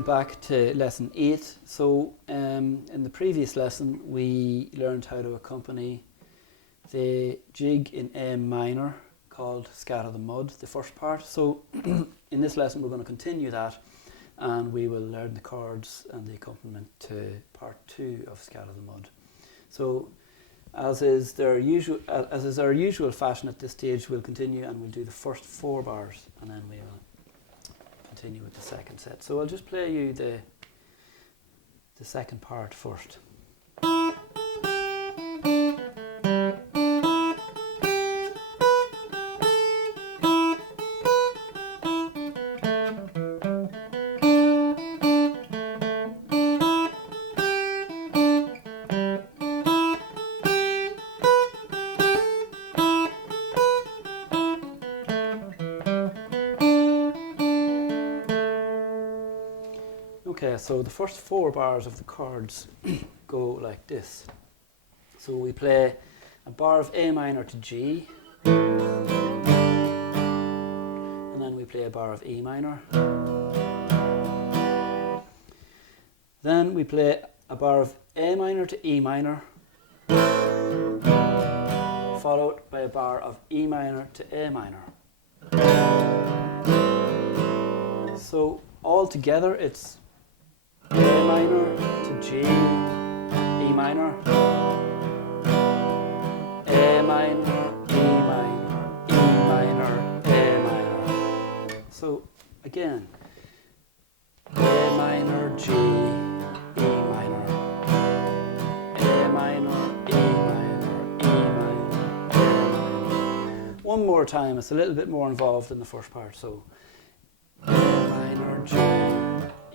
welcome back to lesson 8. So in the previous lesson we learned how to accompany the jig in A minor called Scatter the Mud, the first part. So in this lesson we're going to continue that, and we will learn the chords and the accompaniment to part 2 of Scatter the Mud. So as is our usual fashion at this stage, we'll continue and we'll do the first 4 bars, and then we will continue with the second set. So I'll just play you the second part first. Okay, so the first 4 bars of the chords go like this. So we play a bar of A minor to G, and then we play a bar of E minor. Then we play a bar of A minor to E minor, followed by a bar of E minor to A minor. So all together it's A minor to G, E minor, A minor, E minor, E minor, A minor. So again, A minor, G, E minor, A minor, E minor, E minor, A minor. One more time, it's a little bit more involved than the first part. So A minor, G,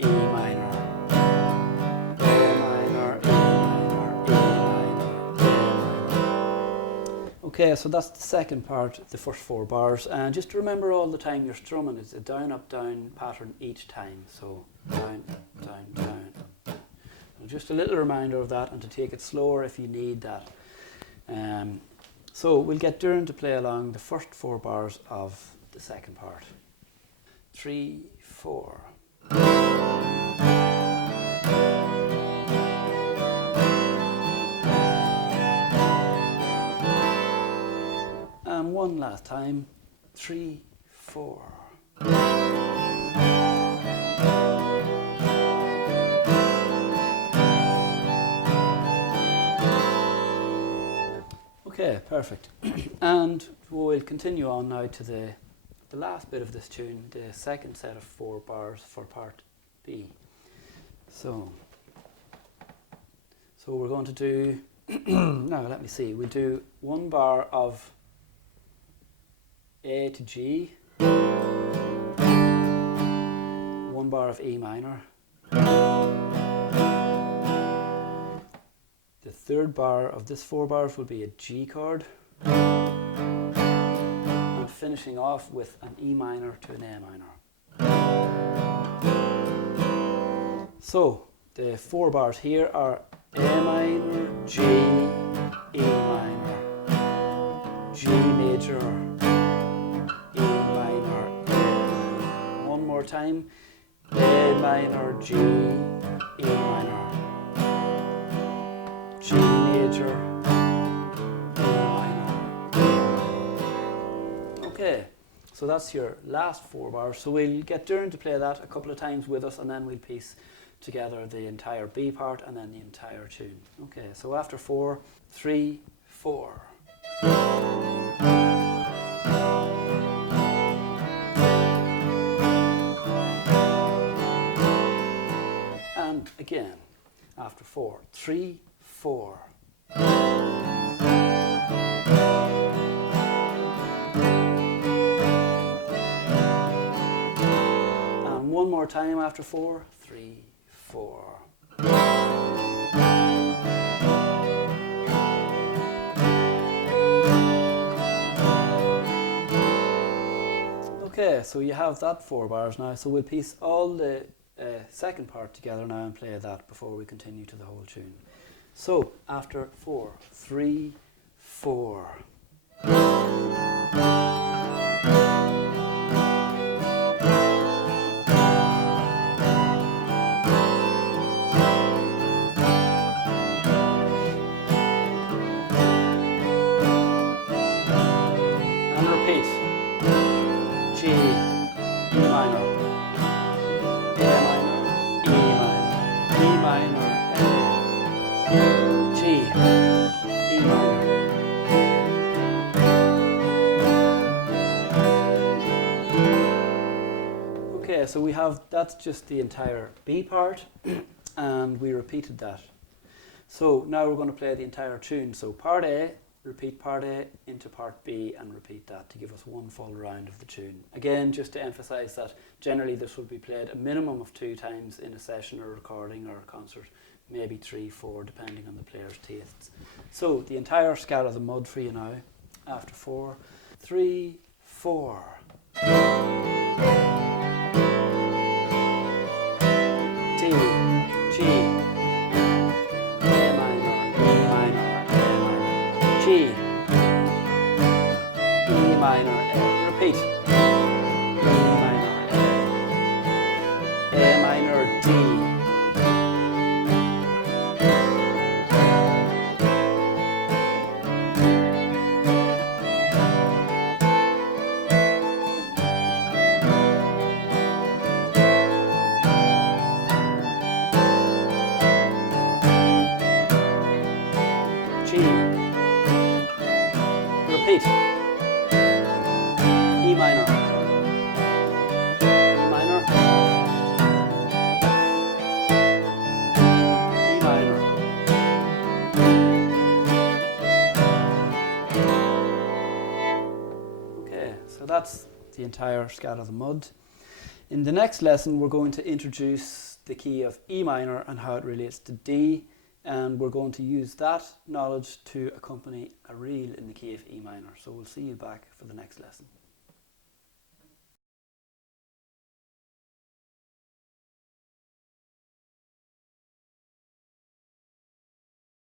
E minor. Okay, so that's the second part, the first 4 bars, and just remember all the time you're strumming, it's a down, up, down pattern each time. So down, down, down. And just a little reminder of that, and to take it slower if you need that. So we'll get Doireann to play along the first 4 bars of the second part. 3, 4. And one last time, 3, 4. Okay, perfect. And we'll continue on now to the last bit of this tune, the second set of 4 bars for part B. So we're going to do, now let me see, we'll do 1 bar of A to G, 1 bar of E minor, the third bar of this 4 bars will be a G chord, and finishing off with an E minor to an A minor. So the 4 bars here are A minor, G, E minor, G major, E minor, A minor. One more time, A minor, G, E minor, G major, E minor. Okay, so that's your last 4 bars. So we'll get Doireann to play that a couple of times with us, and then we'll piece together the entire B part and then the entire tune. Okay, so after 4, 3, 4. And again, after 4, 3, 4. And one more time after 4, 3, 4. Okay, so you have that 4 bars now, so we'll piece all the second part together now and play that before we continue to the whole tune. So after 4, 3, 4. so we have, that's just the entire B part, and we repeated that. So now we're going to play the entire tune. So part A, repeat part A into part B, and repeat that to give us one full round of the tune. Again, just to emphasize that generally this will be played a minimum of 2 times in a session or recording or a concert, maybe 3, 4, depending on the player's tastes. So the entire Scat of the Mud for you now, after 4, 3, 4. D, G, A minor, E minor, A minor, G, E minor, A, repeat, E minor, A minor, D, repeat, E minor, E minor, E minor. Okay, so that's the entire Scat of the Mud. In the next lesson, we're going to introduce the key of E minor and how it relates to D, and we're going to use that knowledge to accompany a reel in the key of E minor. So we'll see you back for the next lesson.